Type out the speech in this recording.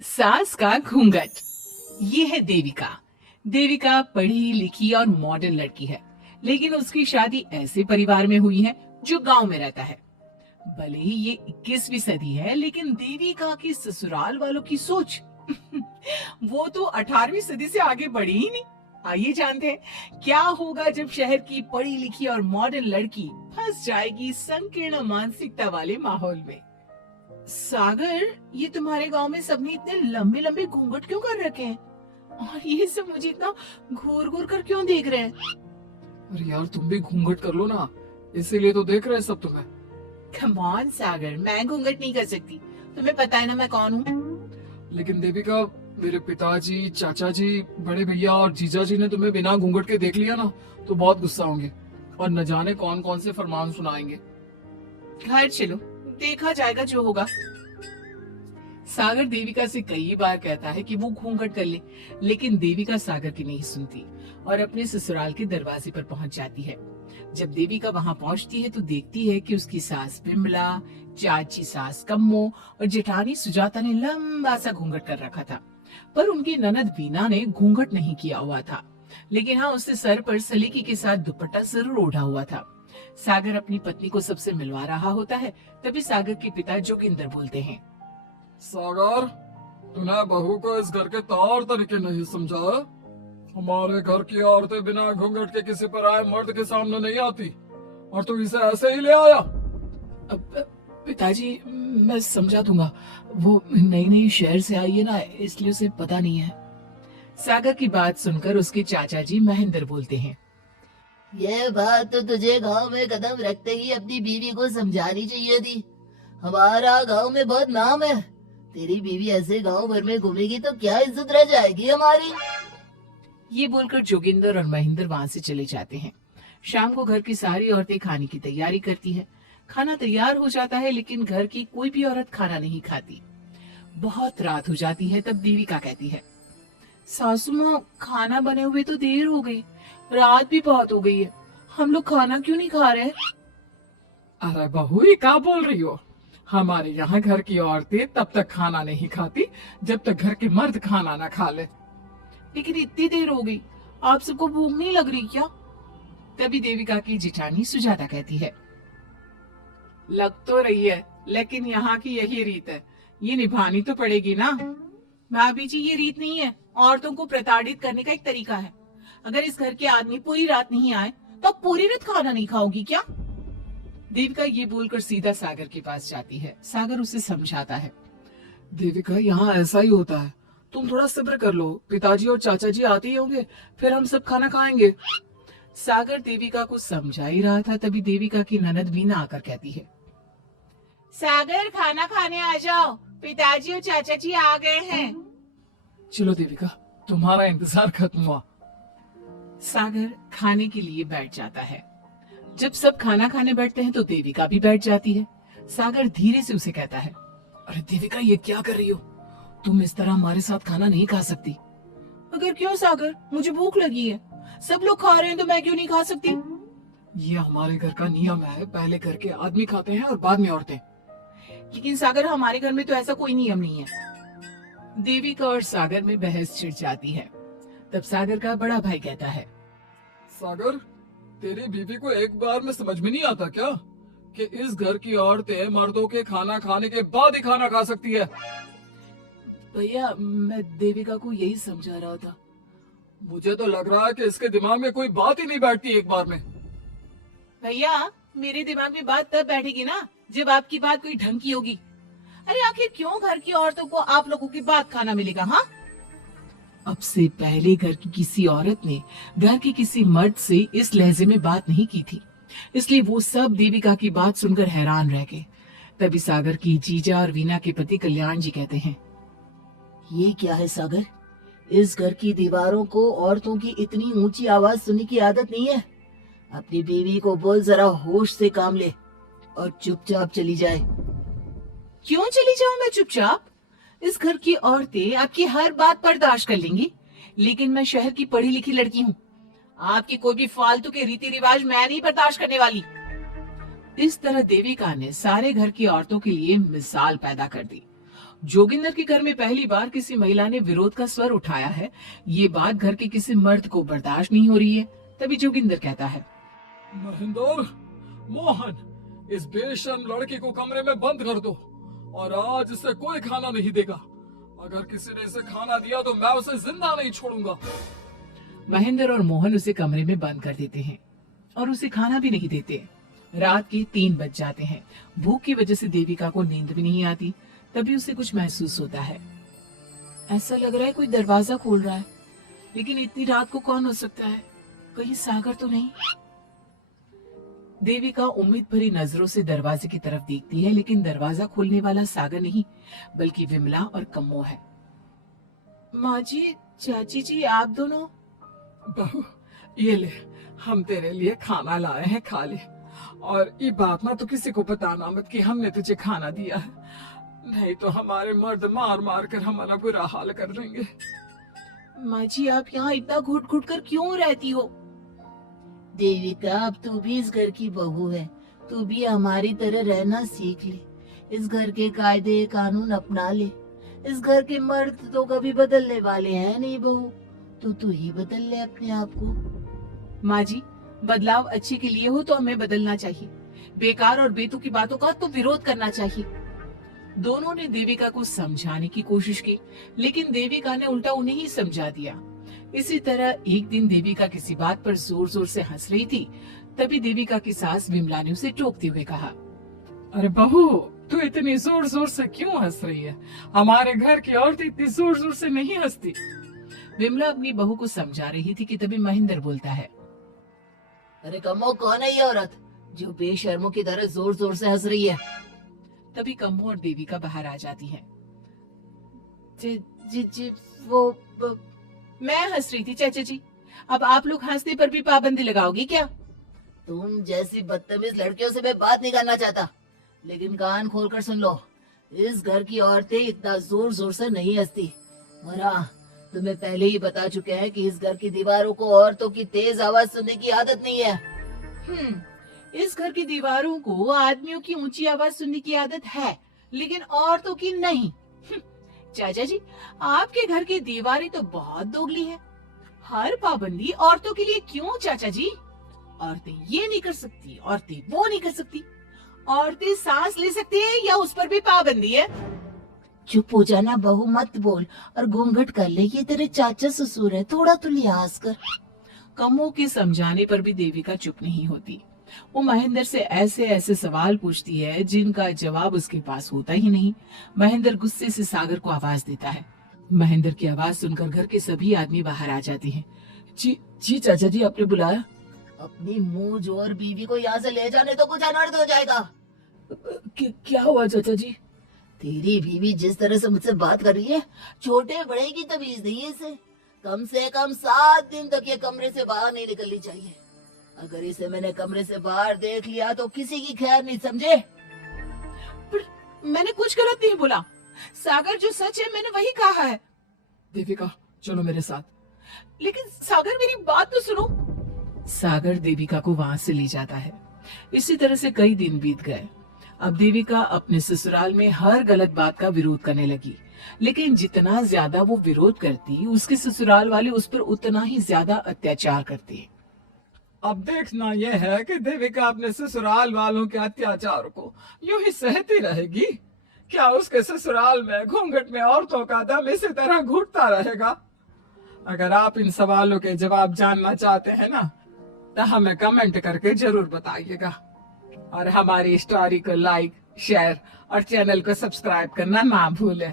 सास का घूंघट। ये है देविका। देविका पढ़ी लिखी और मॉडर्न लड़की है, लेकिन उसकी शादी ऐसे परिवार में हुई है जो गांव में रहता है। भले ही ये 21वीं सदी है, लेकिन देविका की ससुराल वालों की सोच वो तो 18वीं सदी से आगे बढ़ी ही नहीं। आइए जानते हैं क्या होगा जब शहर की पढ़ी लिखी और मॉडर्न लड़की फंस जाएगी संकीर्ण मानसिकता वाले माहौल में। सागर, ये तुम्हारे गांव में सबने इतने लंबे लंबे घूंघट क्यों कर रखे हैं? और ये सब मुझे इतना घूर घूर कर क्यों देख रहे हैं? अरे यार, तुम भी घूंघट कर लो ना, इसीलिए तो देख रहे हैं सब तुम्हें। कम ऑन सागर, मैं घूंघट नहीं कर सकती। तुम्हें पता है ना मैं कौन हूँ। लेकिन देविका, मेरे पिताजी, चाचा जी, बड़े भैया और जीजा जी ने तुम्हें बिना घूंघट के देख लिया ना तो बहुत गुस्सा होंगे और न जाने कौन कौन से फरमान सुनाएंगे। घर चलो, देखा जाएगा जो होगा। सागर देविका से कई बार कहता है कि वो घूंघट कर ले, लेकिन देविका सागर की नहीं सुनती और अपने ससुराल के दरवाजे पर पहुंच जाती है। जब देविका वहां पहुंचती है तो देखती है कि उसकी सास बिमला, चाची सास कम्मो और जेठानी सुजाता ने लंबा सा घूंघट कर रखा था, पर उनकी ननद वीना ने घूंघट नहीं किया हुआ था। लेकिन हाँ, उसने सर पर सलीकी के साथ दुपट्टा जरूर ओढ़ा हुआ था। सागर अपनी पत्नी को सबसे मिलवा रहा होता है, तभी सागर के पिता जोगिंदर बोलते हैं, सागर, तूने बहू को इस घर के तौर तरीके नहीं समझा। हमारे घर की औरतें बिना घूंघट के किसी पर आए मर्द के सामने नहीं आती और तू इसे ऐसे ही ले आया। पिताजी, मैं समझा दूंगा। वो नई नई शहर से आई है ना, इसलिए उसे पता नहीं है। सागर की बात सुनकर उसके चाचा जी महेंद्र बोलते हैं, ये बात तो तुझे गांव में कदम रखते ही अपनी बीवी को समझानी चाहिए थी। हमारा गांव में बहुत नाम है। तेरी बीवी ऐसे गांव भर में घूमेगी तो क्या इज्जत रह जाएगी हमारी। ये बोलकर जोगिंदर और महेंद्र वहां से चले जाते हैं। शाम को घर की सारी औरतें खाने की तैयारी करती है। खाना तैयार हो जाता है, लेकिन घर की कोई भी औरत खाना नहीं खाती। बहुत रात हो जाती है, तब देविका कहती है, सासू माँ, खाना बने हुए तो देर हो गई, रात भी बहुत हो गई है, हम लोग खाना क्यों नहीं खा रहे? अरे बहू, ये क्या बोल रही हो? हमारे यहाँ घर की औरतें तब तक खाना नहीं खाती जब तक घर के मर्द खाना ना खा ले। लेकिन इतनी देर हो गई, आप सबको भूख नहीं लग रही क्या? तभी देविका की जिठानी सुजाता कहती है, लग तो रही है, लेकिन यहाँ की यही रीत है, ये निभानी तो पड़ेगी ना। भाभी जी, ये रीत नहीं है, औरतों को प्रताड़ित करने का एक तरीका है। अगर इस घर के आदमी पूरी रात नहीं आए तो आप पूरी रात खाना नहीं खाओगी क्या? देविका ये बोलकर सीधा सागर के पास जाती है। सागर उसे समझाता है, देविका, यहाँ ऐसा ही होता है, तुम थोड़ा सब्र कर लो, पिताजी और चाचा जी आते ही होंगे, फिर हम सब खाना खाएंगे। सागर देविका को समझा ही रहा था, तभी देविका की ननद वीना आकर कहती है, सागर, खाना खाने आ जाओ, पिताजी और चाचा जी आ गए हैं। चलो देविका, तुम्हारा इंतजार खत्म हुआ। सागर खाने के लिए बैठ जाता है। जब सब खाना खाने बैठते हैं तो देविका भी बैठ जाती है। सागर धीरे से उसे कहता है, अरे देविका, ये क्या कर रही हो? तुम इस तरह हमारे साथ खाना नहीं खा सकती। अगर क्यों सागर, मुझे भूख लगी है, सब लोग खा रहे हैं तो मैं क्यों नहीं खा सकती? ये हमारे घर का नियम है, पहले घर के आदमी खाते हैं और बाद में औरतें। लेकिन सागर, हमारे घर में तो ऐसा कोई नियम नहीं है। देविका और सागर में बहस छिड़ जाती है। तब सागर का बड़ा भाई कहता है, सागर, तेरी बीवी को एक बार में समझ में नहीं आता क्या कि इस घर की औरतें मर्दों के खाना खाने के बाद ही खाना खा सकती है? भैया, मैं देविका को यही समझा रहा था। मुझे तो लग रहा है कि इसके दिमाग में कोई बात ही नहीं बैठती एक बार में। भैया, मेरे दिमाग में बात तब बैठेगी ना जब आपकी बात कोई ढंग की होगी। अरे आखिर क्यों घर की औरतों को आप लोगों की बात खाना मिलेगा? हाँ, अब से पहले घर की किसी औरत ने घर के किसी मर्द से इस लहजे में बात नहीं की थी, इसलिए वो सब देविका की बात सुनकर हैरान रह गए। तभी सागर की जीजा और वीना के पति कल्याण जी कहते हैं, ये क्या है सागर? इस घर की दीवारों को औरतों की इतनी ऊंची आवाज सुनने की आदत नहीं है। अपनी बीवी को बोल जरा होश से काम ले और चुपचाप चली जाए। क्यों चली जाऊं मैं चुपचाप? इस घर की औरतें आपकी हर बात बर्दाश्त कर लेंगी, लेकिन मैं शहर की पढ़ी लिखी लड़की हूँ। आपकी कोई भी फालतू के रीति रिवाज मैं नहीं बर्दाश्त करने वाली। इस तरह देविका ने सारे घर की औरतों के लिए मिसाल पैदा कर दी जोगिंदर के घर में पहली बार किसी महिला ने विरोध का स्वर उठाया है, ये बात घर के किसी मर्द को बर्दाश्त नहीं हो रही है। तभी जोगिंदर कहता है, महेंद्र, मोहन, इस बेशर्म लड़की को कमरे में बंद कर दो और आज इसे कोई खाना नहीं देगा। अगर किसी ने इसे खाना दिया तो मैं उसे जिंदा नहीं छोड़ूंगा। महेंद्र और मोहन उसे कमरे में बंद कर देते हैं और उसे खाना भी नहीं देते। रात के 3 बज जाते हैं। भूख की वजह से देविका को नींद भी नहीं आती। तभी उसे कुछ महसूस होता है। ऐसा लग रहा है कोई दरवाजा खोल रहा है, लेकिन इतनी रात को कौन हो सकता है? कहीं सागर तो नहीं? देविका उम्मीद भरी नजरों से दरवाजे की तरफ देखती है, लेकिन दरवाजा खोलने वाला सागर नहीं बल्कि विमला और कम्मो है। माँ जी, चाची जी, आप दोनों? बहू, ये ले, हम तेरे लिए खाना लाए हैं, खा ले। और ये बात ना तो किसी को बताना मत कि हमने तुझे खाना दिया है, नहीं तो हमारे मर्द मार मार कर हमारा बुरा हाल कर देंगे। माँ जी, आप यहाँ इतना घुट घुट कर क्यों रहती हो? देविका, अब तू भी इस घर की बहू है, तू भी हमारी तरह रहना सीख ले। इस घर के कायदे कानून अपना ले। इस घर के मर्द तो कभी बदलने वाले हैं नहीं बहू, तो तू ही बदल ले अपने आप को। माँ जी, बदलाव अच्छे के लिए हो तो हमें बदलना चाहिए। बेकार और बेतुकी बातों का तो विरोध करना चाहिए। दोनों ने देविका को समझाने की कोशिश की, लेकिन देविका ने उल्टा उन्हें ही समझा दिया। इसी तरह एक दिन देविका किसी बात पर जोर जोर से हंस रही थी। तभी देविका की सास विमला ने उसे टोकते हुए कहा, अरे बहू, तू इतनी जोर जोर से क्यों हंस रही है? हमारे घर की औरत इतनी जोर जोर से नहीं हंसती। विमला अपनी बहू को समझा रही थी कि तभी महेंद्र बोलता है, अरे कमो, कौन है ये औरत जो बेशर्मों की तरह जोर जोर से हंस रही है? तभी कम्मो और देविका बाहर आ जाती हैं। जी जी जी, वो मैं हंस रही थी चाचा जी, अब आप लोग हंसने पर भी पाबंदी लगाओगे क्या? तुम जैसी बदतमीज लड़कियों से मैं बात नहीं करना चाहता, लेकिन कान खोलकर सुन लो, इस घर की औरतें इतना जोर जोर से नहीं हंसती। और हाँ, तुम्हें पहले ही बता चुके हैं कि इस घर की दीवारों को औरतों की तेज आवाज सुनने की आदत नहीं है। इस घर की दीवारों को आदमियों की ऊंची आवाज सुनने की आदत है, लेकिन औरतों की नहीं। चाचा जी, आपके घर की दीवारें तो बहुत दोगली है। हर पाबंदी औरतों के लिए क्यों चाचा जी? औरतें ये नहीं कर सकती, औरतें वो नहीं कर सकती। औरतें सांस ले सकती है या उस पर भी पाबंदी है? चुप हो जाना बहू, मत बोल और घूंघट कर ले। ये तेरे चाचा ससुर है, थोड़ा तो लिहाज कर। कम्मो के समझाने पर भी देविका चुप नहीं होती। वो महेंद्र से ऐसे ऐसे सवाल पूछती है जिनका जवाब उसके पास होता ही नहीं। महेंद्र गुस्से से सागर को आवाज देता है। महेंद्र की आवाज सुनकर घर के सभी आदमी बाहर आ जाते हैं। जी जी चाचा जी, आपने बुलाया? अपनी मुंह जोर बीवी को यहाँ से ले जाने तो कुछ अनर्थ हो जाएगा। क्या हुआ चाचा जी? तेरी बीवी जिस तरह से मुझसे बात कर रही है, छोटे बड़े की तमीज नहीं है इसे। कम से कम 7 दिन तक ये कमरे से बाहर नहीं निकलनी चाहिए। अगर इसे मैंने कमरे से बाहर देख लिया तो किसी की खैर नहीं, समझे? पर मैंने कुछ गलत नहीं बोला। सागर, जो सच है मैंने वही कहा है। देविका, चलो मेरे साथ। लेकिन सागर, मेरी बात तो सुनो। सागर देविका को वहां से ले जाता है। इसी तरह से कई दिन बीत गए। अब देविका अपने ससुराल में हर गलत बात का विरोध करने लगी, लेकिन जितना ज्यादा वो विरोध करती, उसके ससुराल वाले उस पर उतना ही ज्यादा अत्याचार करते। अब देखना यह है कि देविका अपने ससुराल वालों के अत्याचार को यूं ही सहती रहेगी। क्या उसके ससुराल में घूंघट में औरतों का दम इसी तरह घुटता रहेगा? अगर आप इन सवालों के जवाब जानना चाहते हैं ना, तो हमें कमेंट करके जरूर बताइएगा। और हमारी स्टोरी को लाइक, शेयर और चैनल को सब्सक्राइब करना ना भूलें।